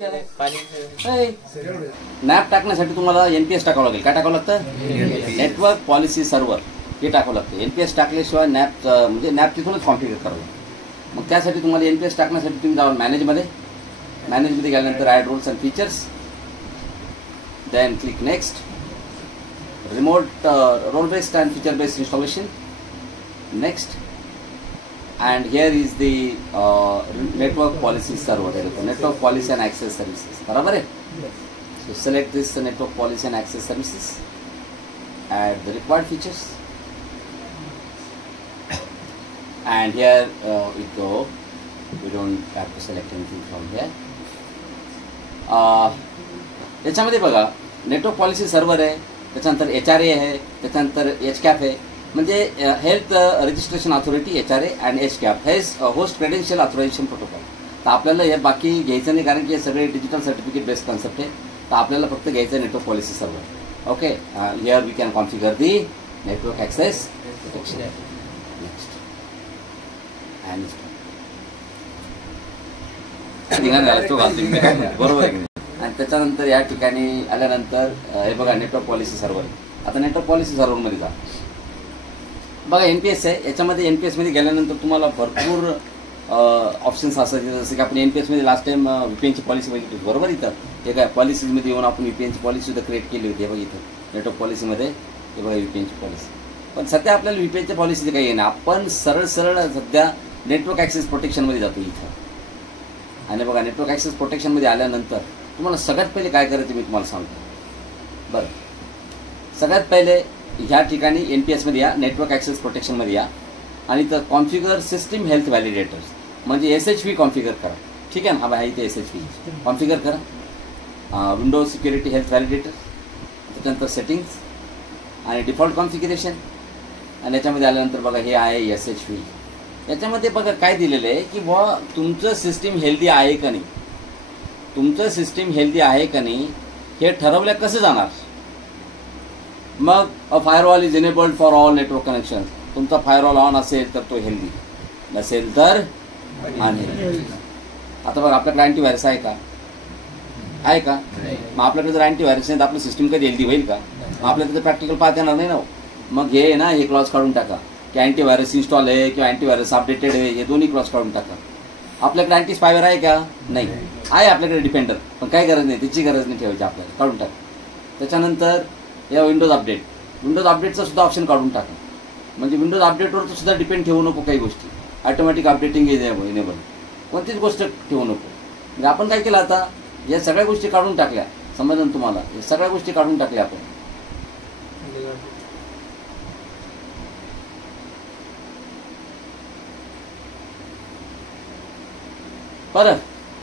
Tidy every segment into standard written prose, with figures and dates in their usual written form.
Nap टाकण्यासाठी तुम्हाला NPS टाकावं लागेल. काय टाकावं लागतं? नेटवर्क पॉलिसी सर्व्हर हे टाकावं लागतं. एनपीएस टाकल्याशिवाय नॅप म्हणजे नॅप तिथूनच कॉन्फिगर करावं. मग त्यासाठी तुम्हाला एनपीएस टाकण्यासाठी तुम्ही जावा मॅनेजमध्ये गेल्यानंतर add roles and features, then click next, remote role based and feature based installation, next, and here is the network policy server, network policy and access services. बराबर है? So select this network policy and access services, add the required features, and here we go. We don't have to select anything from here. याच्यामध्ये बघा network policy server आहे, त्याच्यानंतर HRA आहे, त्याच्यानंतर HCAP आहे, म्हणजे health registration authority HRA and HCAP हे host credential authorisation protocol. तर आपल्याला हे बाकी घ्यायचं नाही, कारण की हे सगळे डिजिटल सर्टिफिकेट बेस्ड कॉन्सेप्ट आहे. तर आपल्याला फक्त घ्यायचं network policy server. Okay, here we can configure the network access protection. Next and तो घालतो मी, बरोबर आहे. आणि त्याच्यानंतर या ठिकाणी आल्यानंतर हे बघा नेटवर्क पॉलिसी सर्व्हर. आता नेटवर्क पॉलिसी सर्व्हरमध्ये जा. बघा एनपीएस आहे, याच्यामध्ये एनपीएसमध्ये गेल्यानंतर तुम्हाला भरपूर ऑप्शन्स असायचे. जसं की आपण एनपीएसमध्ये लास्ट टाइम VPNची पॉलिसी बघितली, बरोबर. इथं हे काय पॉलिसीमध्ये येऊन आपण VPNची पॉलिसी सुद्धा क्रिएट केली होती. हे बघा इथं नेटवर्क पॉलिसीमध्ये हे बघा VPNची पॉलिसी. पण सध्या आपल्याला VPNच्या पॉलिसीचे काही नाही, आपण सरळ सध्या नेटवर्क ॲक्सेस प्रोटेक्शनमध्ये जातो इथं. आणि बघा नेटवर्क ॲक्सेस प्रोटेक्शनमध्ये आल्यानंतर तुम्हाला सगळ्यात पहिले काय करायचं मी तुम्हाला सांगतो. बरं, सगळ्यात पहिले ह्या ठिकाणी एनपीएसमध्ये या, नेटवर्क ॲक्सेस प्रोटेक्शनमध्ये या, आणि तर कॉन्फिगर सिस्टीम हेल्थ व्हॅलिडेटर्स म्हणजे SHV कॉन्फिगर करा. ठीक आहे ना, हा इथे SHV कॉन्फिगर करा. विंडोज सिक्युरिटी हेल्थ व्हॅलिडेटर, त्याच्यानंतर सेटिंग्स आणि डिफॉल्ट कॉन्फिगरेशन. आणि याच्यामध्ये आल्यानंतर बघा हे आहे SHV. याच्यामध्ये बघा काय दिलेलं आहे की बुवा तुमचं सिस्टीम हेल्दी आहे का नाही, तुमचं सिस्टीम हेल्दी आहे का नाही हे ठरवल्या कसं जाणार. मग firewall is enabled for all network connection. तुमचा फायरवॉल ऑन असेल तर तो हेल्दी, नसेल तर अनहेल्दी. आता बघा आपल्याकडे अँटीव्हायरस आहे का? आहे का? मग आपल्याकडे जर अँटीव्हायरस नाही तर आपलं सिस्टीम कधी हेल्दी होईल का? आपल्याकडे तर प्रॅक्टिकल पाहता येणार नाही ना. मग हे ना हे क्लॉज काढून टाका की अँटीव्हायरस इन्स्टॉल आहे किंवा अँटीव्हायरस अपडेटेड आहे, हे दोन्ही क्लॉज काढून टाका. आपल्याकडे अँटी स्पायवेअर आहे का? नाही आहे आपल्याकडे डिफेंडर, पण काय गरज नाही, त्याची गरज नाही ठेवायची, आपल्याला काढून टाका. त्याच्यानंतर या विंडोज अपडेटचं सुद्धा ऑप्शन काढून टाका. म्हणजे विंडोज अपडेटवर सुद्धा डिपेंड ठेवू नको. काही गोष्टी ऑटोमॅटिक अपडेटिंग इनेबल कोणतीच गोष्ट ठेवू नको. म्हणजे आपण काय केलं आता, या सगळ्या गोष्टी काढून टाकल्या. समजलं तुम्हाला? या सगळ्या गोष्टी काढून टाकल्या आपण. बरं,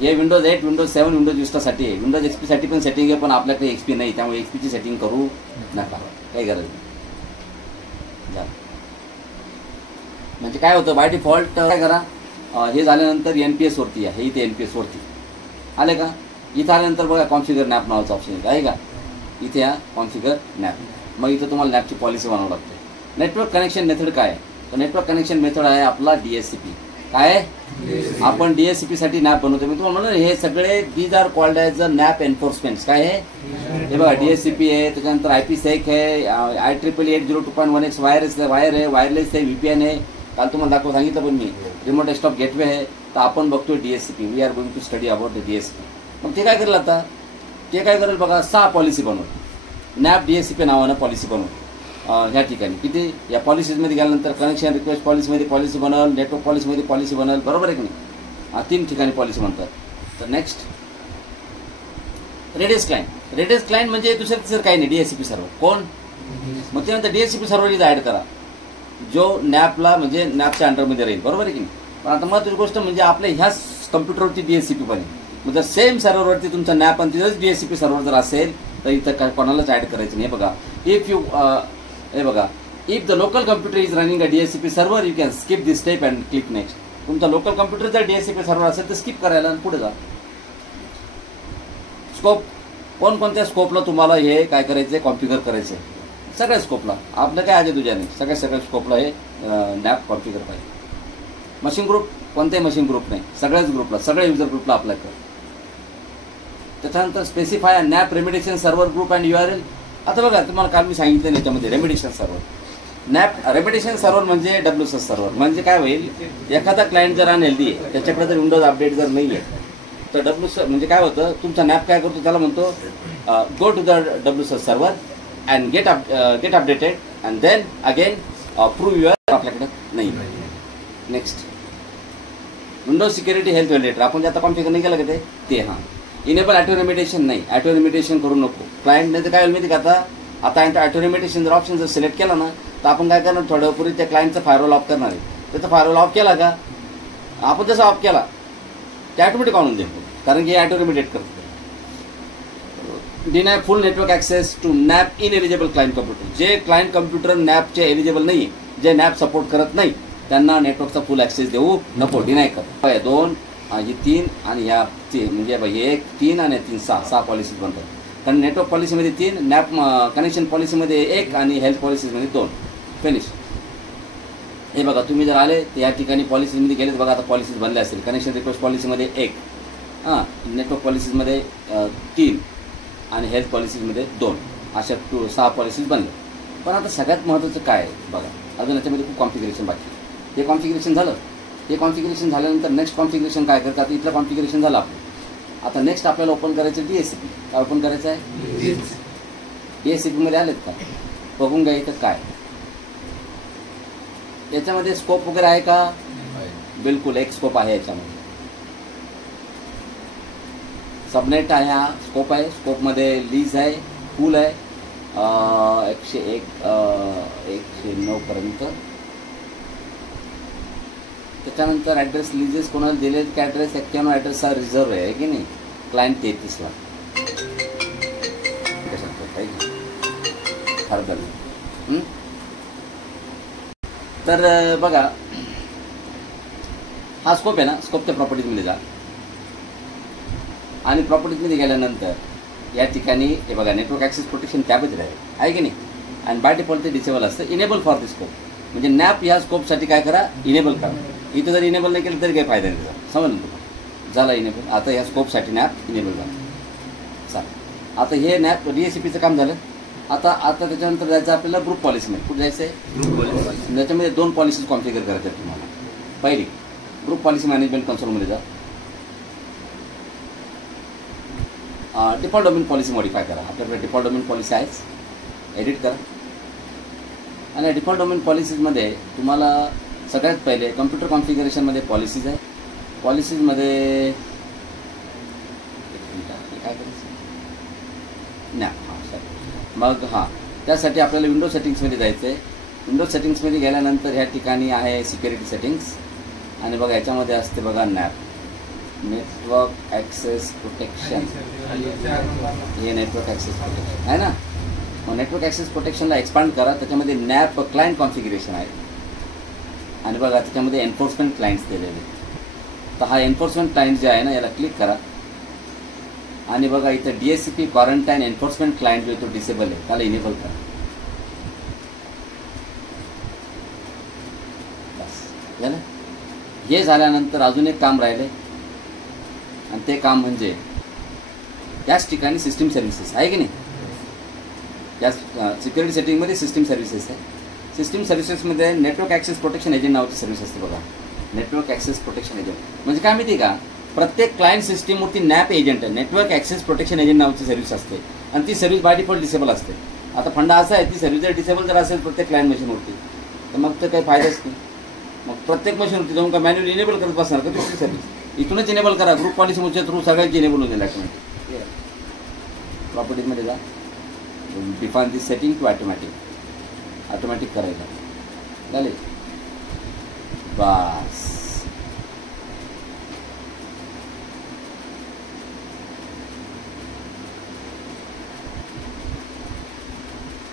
हे विंडोज 8, विंडोज 7, विंडोज विस्टासाठी आहे. विंडोज XP साठी पण सेटिंग आहे, पण आपल्याकडे XP नाही, त्यामुळे XPची सेटिंग करू नका, काही गरज नाही. म्हणजे काय होतं बाय डिफॉल्ट काय करा, हे झाल्यानंतर NPS वरती आहे. हे इथे NPS वरती आले का? इथं आल्यानंतर बघा कॉन्फिगर नॅप नावाचं ऑप्शन आहे का? इथे या कॉन्फिगर नॅप. मग इथं तुम्हाला नॅपची पॉलिसी बनवावं लागते. नेटवर्क कनेक्शन मेथड काय आहे? तर नेटवर्क कनेक्शन मेथड आहे आपला DHCP. काय आहे? आपण DHCP साठी नॅप बनवतो. मी तुम्हाला म्हणलं हे सगळे these are called as a NAP enforcement. काय आहे? हे बघा DHCP आहे, त्याच्यानंतर IP-SEC आहे, IEEE 802.1x वायर आहे, वायरलेस आहे, VPN आहे. काल तुम्हाला सांगितलं पण मी, रिमोट डेस्कटॉप गेटवे आहे. तर आपण बघतोय DHCP. We are going to study about the DHCP. मग ते काय करेल आता? ते काय करेल बघा, 6 पॉलिसी बनवतो. नॅप DHCP नावानं पॉलिसी बनवतो. ह्या ठिकाणी किती या पॉलिसीजमध्ये गेल्यानंतर कनेक्शन रिक्वेस्ट पॉलिसीमध्ये पॉलिसी बनल, नेटवर्क पॉलिसीमध्ये पॉलिसी बनल, बरोबर आहे की नाही? 3 ठिकाणी पॉलिसी बनतात. तर next radius client. Radius client म्हणजे दुसरं काही नाही, DHCP सर्व्हर. कोण? मग त्यानंतर DHCP सर्व्हर इथं ॲड करा, जो नॅपला म्हणजे नॅपच्या अंडरमध्ये राहील, बरोबर आहे की नाही? पण आता महत्त्वाची गोष्ट म्हणजे आपल्या ह्याच कम्प्युटरवरती DHCP बनेल. मग जर सेम सर्व्हरवरती तुमचा नॅप आणि तिथंच DHCP सर्व्हर जर असेल तर इथं कोणालाच ॲड करायचं नाही. बघा हे बघा, if the local computer is running a DHCP server you can skip this step and click next. तुमचा लोकल कम्प्युटर जर DHCP सर्व्हर असेल तर स्किप करायला आणि पुढे जा. स्कोप, कोणकोणत्या स्कोपला तुम्हाला हे काय करायचं आहे, कॉन्फिगर करायचं आहे? सगळ्या स्कोपला. आपलं काय आहे तुझ्या नाही, सगळ्या स्कोपला हे नॅप कॉन्फिगर पाहिजे. मशीन ग्रुप, कोणत्याही मशीन ग्रुप नाही, सगळ्याच ग्रुपला, सगळ्या युजर ग्रुपला अप्लाय कर. त्याच्यानंतर specify nap remediation server group and URL. आता बघा तुम्हाला काल मी सांगितलं याच्यामध्ये remediation server, nap remediation server म्हणजे WSS सर्व्हर. म्हणजे काय होईल, एखादा क्लायंट जर अनहेल्दी आहे, त्याच्याकडे जर विंडोज अपडेट जर नाही आहे, तर WSS म्हणजे काय होतं, तुमचा नॅप काय करतो, त्याला म्हणतो go to the WSS server and get updated and then again prove your आपल्याकडे नाही. Next Windows security health validator, आपण जे आता कॉन्फिगर नाही केलं का ते हां. इनेबल ऑटो रेमिडिएशन नाही, ऑटो रेमिडिएशन करू नको. क्लायंटने तर काय होईल माहिती का, आता ऑटो रेमिडिएशन जर ऑप्शन जर सिलेक्ट केला ना, तर आपण काय करणार, थोड्या पूर्वी त्या क्लायंटचा फायरवॉल ऑफ करणार आहे. त्याचा फायरवॉल ऑफ केला का, आपण जसा ऑफ केला ते ऑटोमॅटिक आणून देतो, कारण की ऑटो रेमिडिएट करतो. Deny full network access to NAP ineligible client computer. जे क्लायंट कम्प्युटर नॅपचे एलिजिबल नाही, जे नॅप सपोर्ट करत नाही, त्यांना नेटवर्कचा फुल ॲक्सेस देऊ नको, डिनाय कर. 2 ही 3 आणि ह्या 3 म्हणजे 1 3 आणि 3 6 पॉलिसीज बनतात. कारण नेटवर्क पॉलिसीमध्ये 3, नॅप कनेक्शन पॉलिसीमध्ये 1 आणि हेल्थ पॉलिसीमध्ये 2. फिनिश. हे बघा तुम्ही जर आले तर या ठिकाणी पॉलिसीमध्ये गेले तर बघा आता पॉलिसीज बनले असेल. कनेक्शन रिक्वेस्ट पॉलिसीमध्ये 1, नेटवर्क पॉलिसीजमध्ये 3 आणि हेल्थ पॉलिसीजमध्ये 2, अशा 6 पॉलिसीज बनले. पण आता सगळ्यात महत्त्वाचं काय आहे बघा, अजून याच्यामध्ये खूप कॉन्फिगरेशन बाकी आहे. हे कॉन्फिगरेशन झालं, हे कॉन्फिगरेशन झाल्यानंतर नेक्स्ट कॉन्फिगरेशन काय करतं, आता इथलं कॉन्फिगरेशन झालं आपलं. आता नेक्स्ट आपल्याला ओपन करायचं DHCP. काय ओपन करायचं आहे, DHCPमध्ये आलेत का बघून घ्या. इथं काय याच्यामध्ये स्कोप वगैरे आहे का, बिलकुल एक स्कोप आहे याच्यामध्ये. सबनेट आहे, हा स्कोप आहे. स्कोपमध्ये लीज आहे, पूल आहे 109 पर्यंत. त्याच्यानंतर ॲड्रेस लिजेस कोणाला दिले की ॲड्रेस 91 ॲड्रेस हा रिझर्व आहे की नाही, क्लायंट 33ला हरदल. तर बघा हा स्कोप आहे ना, स्कोपच्या प्रॉपर्टीजमध्ये जा आणि प्रॉपर्टीजमध्ये गेल्यानंतर या ठिकाणी हे बघा नेटवर्क ॲक्सेस प्रोटेक्शन टॅबच आहे की नाही. आणि बाय डिफॉल्ट ते डिसेबल असतं. इनेबल फॉर दिस स्कोप म्हणजे नॅप ह्या स्कोपसाठी काय करा, इनेबल करा. इथं जर इनेबल नाही केलं तरी काही फायदा नाही त्याचा, समजलं तुला, झाला इनेबल. आता ह्या स्कोपसाठी नॅप इनेबल झालं. चालेल, आता हे नॅप DHCPचं काम झालं. आता त्याच्यानंतर जायचं आपल्याला ग्रुप पॉलिसीमध्ये. कुठं जायचं आहे, ग्रुप पॉलिसी. त्याच्यामध्ये 2 पॉलिसीज कॉन्फिगर करायच्या आहेत तुम्हाला. पहिली ग्रुप पॉलिसी मॅनेजमेंट कन्सोलमध्ये जा, डिफॉल्ट डोमेन पॉलिसी मॉडिफाय करा. आपल्याकडे डिफॉल्ट डोमेन पॉलिसी आहेच, एडिट करा. आणि डिफॉल्ट डोमेन पॉलिसीजमध्ये तुम्हाला सगळ्यात पहिले कम्प्युटर कॉन्फिगरेशनमध्ये पॉलिसीज आहे. पॉलिसीजमध्ये काय करायचं नाही, मग त्यासाठी आपल्याला विंडो सेटिंग्समध्ये जायचं आहे. विंडो सेटिंग्समध्ये गेल्यानंतर ह्या ठिकाणी आहे सिक्युरिटी सेटिंग्स. आणि बघा याच्यामध्ये असते बघा नॅप नेटवर्क ॲक्सेस प्रोटेक्शन. हे नेटवर्क ॲक्सेस प्रोटेक्शन आहे ना, मग नेटवर्क ॲक्सेस प्रोटेक्शनला एक्सपांड करा. त्याच्यामध्ये नॅप क्लायंट कॉन्फिगरेशन आहे आणि बघा त्याच्यामध्ये एन्फोर्समेंट क्लायंट्स दिलेले. तर हा एन्फोर्समेंट क्लायंट जे आहे ना, याला क्लिक करा आणि बघा इथं DHCP क्वारंटाईन एन्फोर्समेंट क्लायंट जो तो डिसेबल आहे त्याला इनेबल करा. बस झालं. हे झाल्यानंतर अजून एक काम राहिले आणि ते काम म्हणजे त्याच ठिकाणी सिस्टीम सर्व्हिसेस आहे की नाही. त्याच सिक्युरिटी सेटिंगमध्ये सिस्टीम सर्व्हिसेस आहे. सिस्टीम सर्व्हिसेसमध्ये नेटवर्क ॲक्सेस प्रोटेक्शन एजंट नावाची सर्व्हिस असते बघा. नेटवर्क ॲक्सेस प्रोटेक्शन एजंट म्हणजे काय माहिती का, प्रत्येक क्लायंट सिस्टीमवरती नॅप एजंट आहे, नेटवर्क ॲक्सेस प्रोटेक्शन एजंट नावाची सर्व्हिस असते आणि ती सर्व्हिस बाय डिफॉल्ट डिसेबल असते. आता फंडा असा आहे, ती सर्व्हिस जर डिसेबल जर असेल प्रत्येक क्लायंट मशीनवरती तर मग तर काही फायदाच नाही. मग प्रत्येक मशीनवरती जाऊन का मॅन्युअली इनेबल करत बसणार का दुसरी सर्व्हिस. इथूनच इनेबल करा. ग्रुप पॉलिसीच्या थ्रू सगळ्यांची इनेबल होऊन जाईल ऑटोमॅटिक. प्रॉपर्टीजमध्ये जा, define this setting to automatic करायला झाले. बस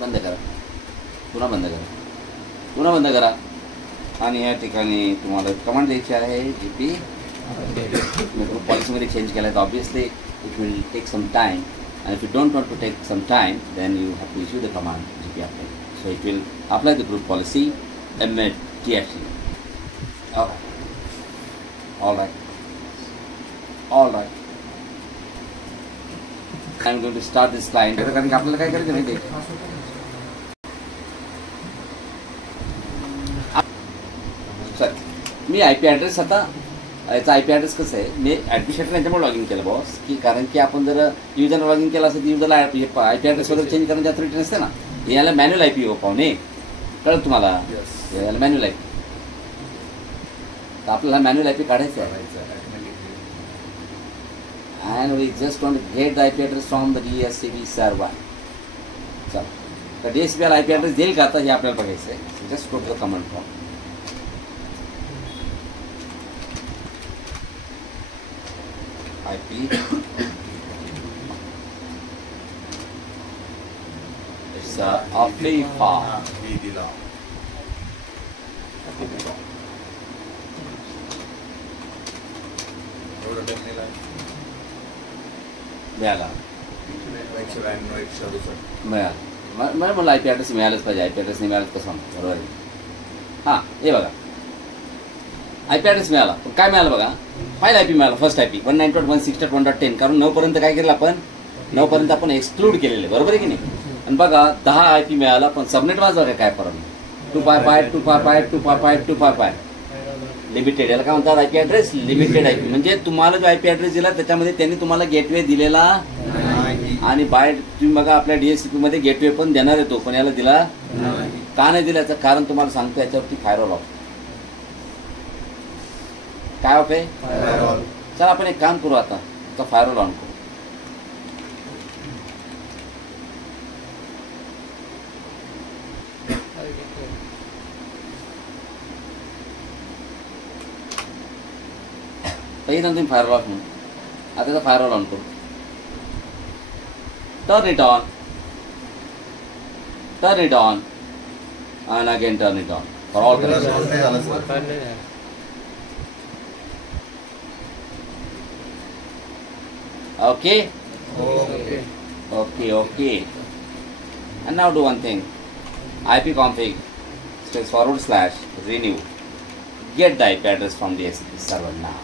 बंद करा, पुन्हा बंद करा. आणि या ठिकाणी तुम्हाला कमांड द्यायची आहे GP. ग्रुप पॉलिसीमध्ये चेंज केला तर obviously it will take some time. And if you don't want to take some time, then you have to issue the command GP apply. So it will apply the group policy TFC. All right. I am going to start this client. कारण की आपल्याला काय करायचं माहिती आहे, मी I P address आता याचा I P address कसं आहे, मी ॲडमिनिस्ट्रेटर यांच्यामुळे लॉग इन केलं बॉस, की कारण की आपण जर युजरला लॉग इन केलं असेल तर युजरला आय पी ॲड्रेस वगैरे चेंज करण्याची अथॉरिटी नसते ना. याला मॅन्युअल आय पी पाहुणे कळत तुम्हाला, याला मॅन्युअल आय पी. तर आपल्याला मॅन्युअल आय पी काढायचं आहे. And we just want get the I P address from the DSCP server. चला, तर DSCPला आय पी ॲड्रेस देईल का आता हे आपल्याला बघायचं आहे. Just go to the command prompt. IP it's Afifa. मिळाला, मला आय पी ॲड्रेस मिळालंच पाहिजे. आय पी ॲड्रेस नाही मिळालं कसं बरोबर आहे. हां, हे बघा आय पी ॲड्रेस मिळाला. पण काय मिळालं बघा, फाईल आय पी मिळाला. First I P 192.168.1.10. कारण 9 पर्यंत काय केलं आपण, 9 पर्यंत आपण एक्सक्लूड केलेले, बरोबर आहे की नाही. आणि बघा 10 आय पी मिळाला, पण सबनेट वाजवा काय फरक. 255.255.255.255 लिमिटेड. याला काय म्हणतात, I P address limited I P. म्हणजे तुम्हाला जो आय पी ॲड्रेस दिला त्याच्यामध्ये त्यांनी तुम्हाला गेटवे दिलेला आणि बाय तुम्ही बघा आपल्या DSCP मध्ये गेटवे पण देणार येतो, पण याला दिला का नाही दिला, याचं कारण तुम्हाला सांगतो. याच्यावरती फायरवॉल ऑफ. काय ऑफ आहे, चला आपण एक काम करू आता, त्याचा फायरवॉल ऑन करू. काही तुम्ही फायरवॉल ऑफ म्हणून आता त्याचा फायरवॉल ऑन करू. Turn it on, turn it on and again turn it on for all connections. Okay? Okay. And now do one thing. ipconfig /renew. Get the IP address from the DSCP server now.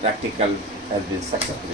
Practical has been successful.